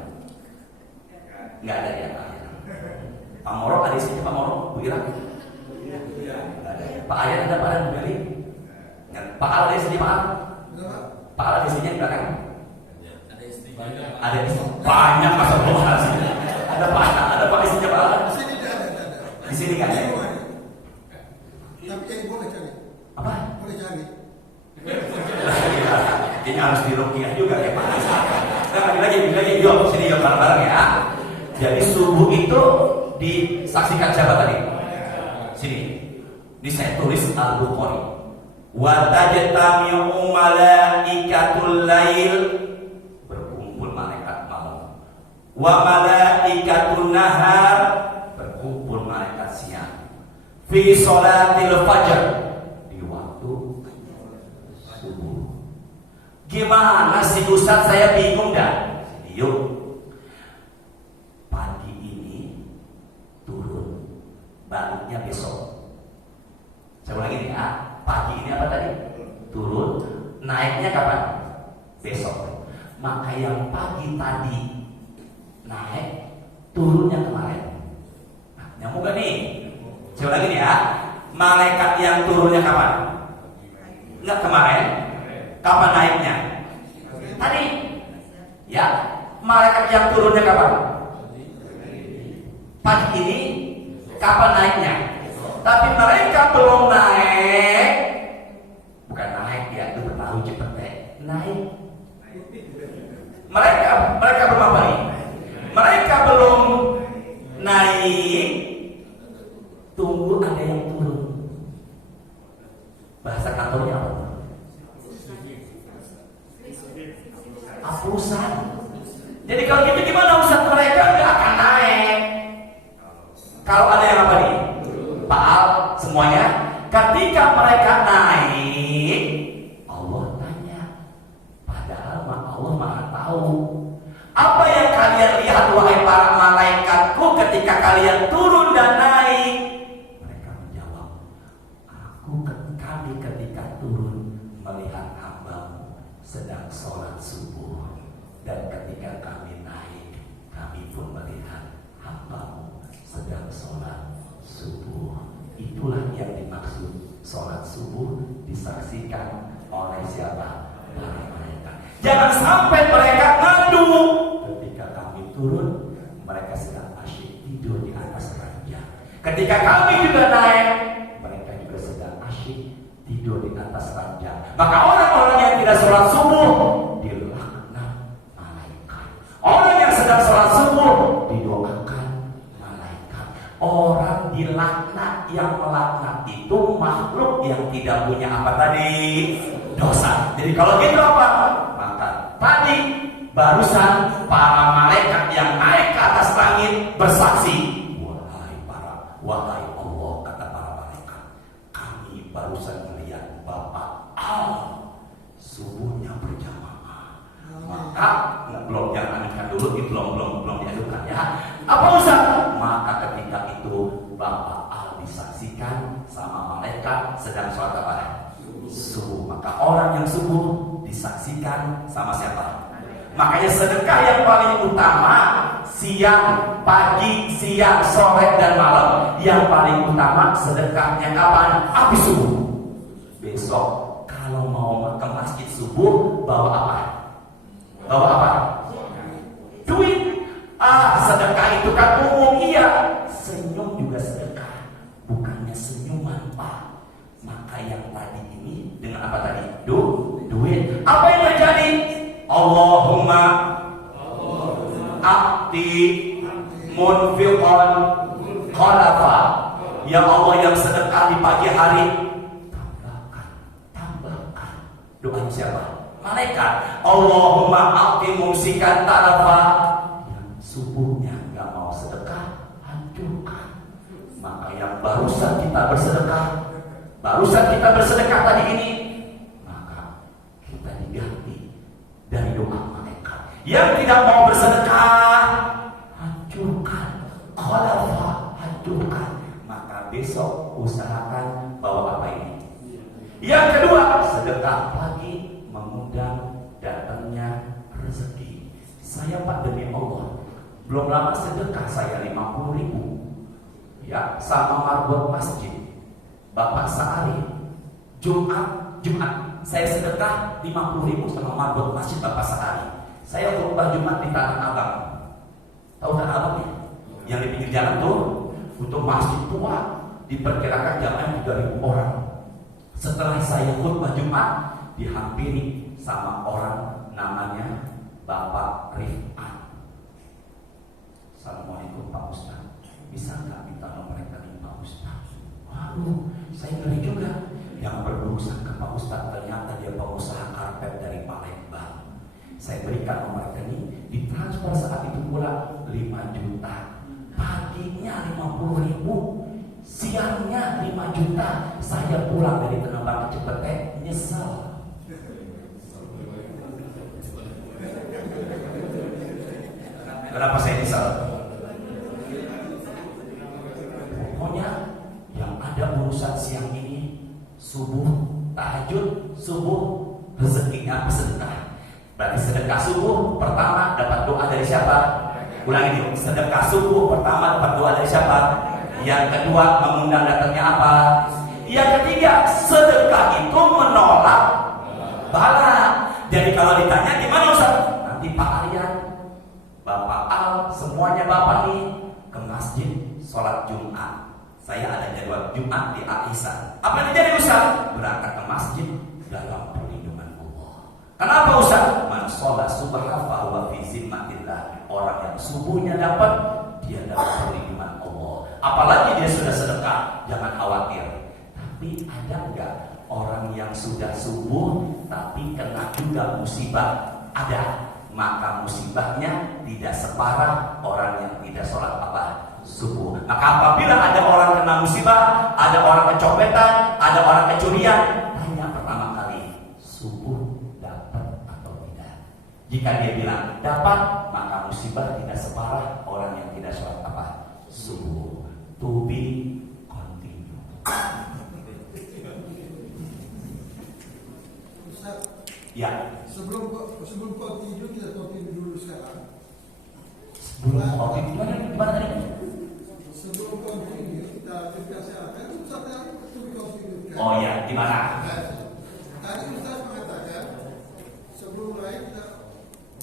Nggak ada ya Pak. Pak Moro ada isinya Pak Moro, Bu Ira? Nggak ada. Pak Ayat ada Pak Bu Beli? Pak Al ada isinya Pak Al? Pak Al ada isinya di belakang? Ada istri. Ada istri banyak masa belum ada Pak isinya Pak Al? Di sini kan ya? Tapi yang boleh cari. Apa? Boleh cari. Ini harus diruqyah juga ya Pak. Nah, lagi, yuk sini yuk bareng-bareng ya. Jadi subuh itu disaksikan siapa tadi? Sini. Ini saya tulis Al-Bukhari. Wa tajtami'u malaikatul lail, berkumpul malaikat malam. Wa malaikatun nahar, berkumpul malaikat siang. Fi sholatil fajr, di waktu subuh. Gimana sih Ustaz, saya bingung dah. Yuk, pagi ini turun, baliknya besok. Saya ulangi nih ya, pagi ini apa tadi? Turun, naiknya kapan? Besok. Maka yang pagi tadi naik, turunnya kemarin. Nah, nyambung gak nih? Saya ulangi nih ya, malaikat yang turunnya kapan? Enggak kemarin. Kapan naiknya? Tadi. Ya, malaikat yang turunnya kapan? Pagi ini. Kapan naiknya? Tapi mereka belum naik. Bukan naik ya, itu terlalu cepat deh. Naik. Mereka belum apa nih? Mereka belum naik. Tunggu ada yang turun. Bahasa kantornya apa? Apusan. Jadi kalau gitu gimana Ustaz? Mereka nggak akan naik. Kalau ada yang apa nih? Pak Al, semuanya. Ketika mereka naik, Allah tanya. Padahal Allah Maha tahu. Apa yang kalian lihat wahai para malaikatku ketika kalian turun dan naik? Mereka menjawab, kami ketika turun melihat hambamu sedang sholat subuh, dan ketika kami naik, kami pun melihat hambamu sedang sholat subuh. Itulah yang dimaksud sholat subuh disaksikan oleh siapa? Para malaikat. Jangan sampai mereka ngadu ketika kami turun, mereka sedang asyik tidur di atas ranjang. Ketika kami juga naik, mereka juga sedang asyik tidur di atas ranjang. Maka orang-orang yang tidak sholat subuh dilaknat malaikat. Orang yang sedang sholat subuh didoakan malaikat. Orang dilaknat, yang melaknat itu makhluk yang tidak punya apa tadi? Dosa. Jadi kalau gitu apa? Maka tadi barusan para malaikat yang naik ke atas langit bersaksi, wahai Allah, kata para malaikat, kami barusan melihat Bapak Al subuhnya berjamaah. Maka belum, jangan anehkan dulu, belum diadukan ya. Apa Ustaz? Maka ketika itu Bapak Al disaksikan sama malaikat sedang sholat apa? Subuh. Maka orang yang subuh disaksikan sama siapa? Makanya sedekah yang paling utama siang, pagi, siang, sore dan malam. Yang paling utama sedekahnya kapan? Habis subuh. Besok kalau mau ke masjid subuh bawa apa? Bawa apa? Duit. Sedekah itu kan umum, iya. Senyum juga sedekah, bukannya senyuman Pak. Maka yang tadi ini dengan apa tadi? Duit. Apa yang terjadi? Allahumma a'ti munfiqan khalafa. Ya Allah, yang sedekah di pagi hari siapa? Malaikat. Allahumma a'ti mumsikan tarafa. Yang subuhnya nggak mau sedekah, hancurkan. Maka yang barusan kita bersedekah tadi ini, maka kita diganti dari doa malaikat. Yang tidak mau bersedekah, hancurkan. Khalafa, hancurkan. Maka besok usahakan bawa apa ini? Yang kedua, sedekah lagi mengundang datangnya rezeki. Saya Pak, demi Allah, belum lama sedekah saya 50.000 ya sama marbot masjid Bapak Sa'ari. Jumat saya sedekah 50.000 sama marbot masjid Bapak Sa'ari. Saya khutbah Jumat di Tanah Abang. Tahu Tanah Abang ya? Yang di pinggir jalan tuh, untuk masjid tua, diperkirakan jamaah 3.000 orang. Setelah saya khutbah Jumat, dihampiri sama orang namanya Bapak Rifat. Assalamualaikum Pak Ustaz, bisa nggak minta nomor rekening Pak Ustaz? Waduh, saya ngeri juga. Yang berurusan ke Pak Ustaz ternyata dia pengusaha karpet dari Palembang. Saya berikan nomor rekening, ditransfer saat itu pula 5 juta. Paginya 50.000, siangnya 5 juta. Saya pulang dari Tanah Cepete nyesel. Kenapa saya nyesel? Pokoknya yang ada urusan siang ini, subuh, tahajud, subuh, rezekinya sedekah. Berarti sedekah subuh pertama dapat doa dari siapa? Ulangi dulu. Sedekah subuh pertama dapat doa dari siapa? Yang kedua mengundang datangnya apa? Yang ketiga, sedekah itu menolak bala. Jadi kalau ditanya gimana Ustaz? Nanti Pak Aryan, Bapak Al, semuanya Bapak nih ke masjid sholat Jumat. Saya ada jadwal Jumat di Aisan. Apa yang terjadi Ustaz? Berangkat ke masjid dalam perlindungan Allah. Kenapa Ustaz? Man sholat subha fa huwa fi zimmatillah. Orang yang subuhnya dapat, dia dalam perlindungan Allah. Apalagi dia sudah sedekah, jangan khawatir. Tapi ada enggak orang yang sudah subuh tapi kena juga musibah? Ada. Maka musibahnya tidak separah orang yang tidak sholat apa? Subuh. Maka apabila ada orang kena musibah, ada orang kecopetan, ada orang kecurian, tanya pertama kali, subuh dapat atau tidak? Jika dia bilang dapat, maka musibah tidak separah orang yang tidak sholat apa? Subuh. To be continue. Ustaz, Ya. sebelum kau tidur, kita continue dulu sekarang. Sebelum kau tidur, gimana tadi? Sebelum continue, kita akan Ustaz yang continue. Oh ya, gimana? Tadi Ustaz mengatakan sebelum mulai kita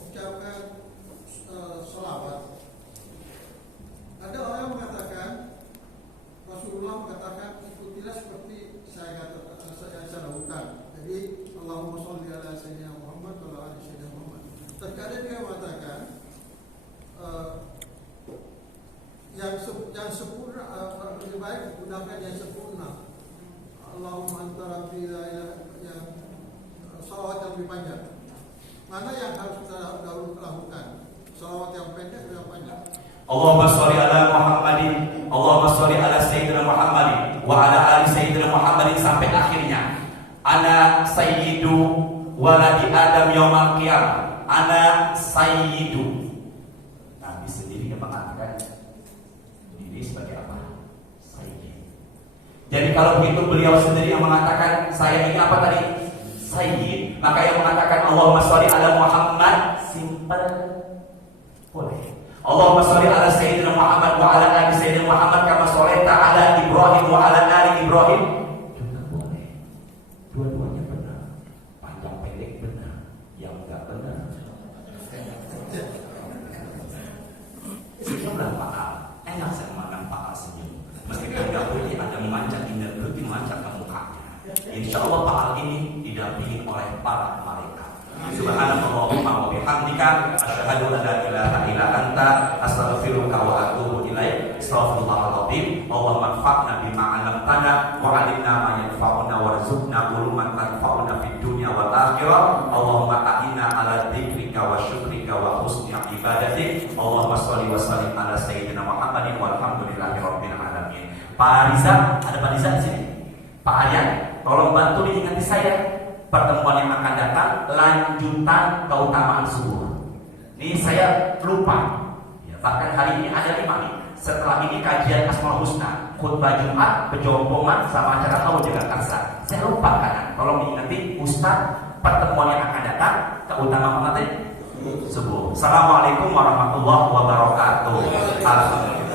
ucapkan sholawat. Ada orang yang mengatakan, Rasulullah mengatakan ikutilah seperti saya lakukan. Jadi Allahumma sholli ala sayyidina Muhammad wa ala ali sayyidina Muhammad. Terkadang dia mengatakan yang sempurna, lebih baik gunakan yang sempurna. Allahumma anta rabbi la ilaha yang salawat yang lebih panjang. Mana yang harus kita dahulu lakukan? Salawat yang pendek atau yang panjang? Allahumma sholli ala Muhammadin, Allahumma sholli ala sayyidina Muhammadin wa ala ali sayyidina Muhammadin sampai akhirnya. Ana sayyidu waladi Adam yaumal qiyamah. Ana sayyidu. Nabi sendiri yang mengatakan diri sebagai apa? Sayyid. Jadi kalau begitu beliau sendiri yang mengatakan saya ini apa tadi? Sayyid. Maka yang mengatakan Allahumma sholli ala Muhammad simple boleh. Allahumma sholli ala sayyidina Muhammad wa ala ali sayyidina Muhammad kama sholaita ala Ibrahim wa ala ali Ibrahim. Juga boleh. Dua-duanya benar. Panjang pendek benar. Yang enggak benar. Senyumlah Pak Al. Enak saya makan Pak Al senyum. Meskipun enggak boleh ada memanjang indah berarti memanjang ke mukanya. Insya Allah Pak Al ini didampingi oleh para malaikat. Subhanallahumma wa bihamdika asyhadu an la ilaha illa anta astaghfiruka wa atubu ilaik. Astaghfirullahaladzim. Allahumma anfa'na bima 'allamtana wa 'allimna ma yanfa'una warzuqna uluman tanfa'una fid dunya wal akhirah. akhirah. Allahumma ta'inna ala dzikrika wa syukrika wa husni ibadatik. Allahumma sholli wa sallim ala sayyidina Muhammadin walhamdulillahi rabbil alamin. Pak Riza, ada Pak Riza di sini. Pak Aryan, tolong bantu diingati saya. Pertemuan yang akan datang lanjutan keutamaan subuh. Ini saya lupa. Ya, bahkan hari ini ada 5 nih. Setelah ini kajian Asmaul Husna, khutbah Jumat, pejompongan sama acara Haul Jakarta. Saya lupa kan. Tolong diingati Ustaz, pertemuan yang akan datang keutamaan subuh. Assalamualaikum warahmatullahi wabarakatuh. Alhamdulillah.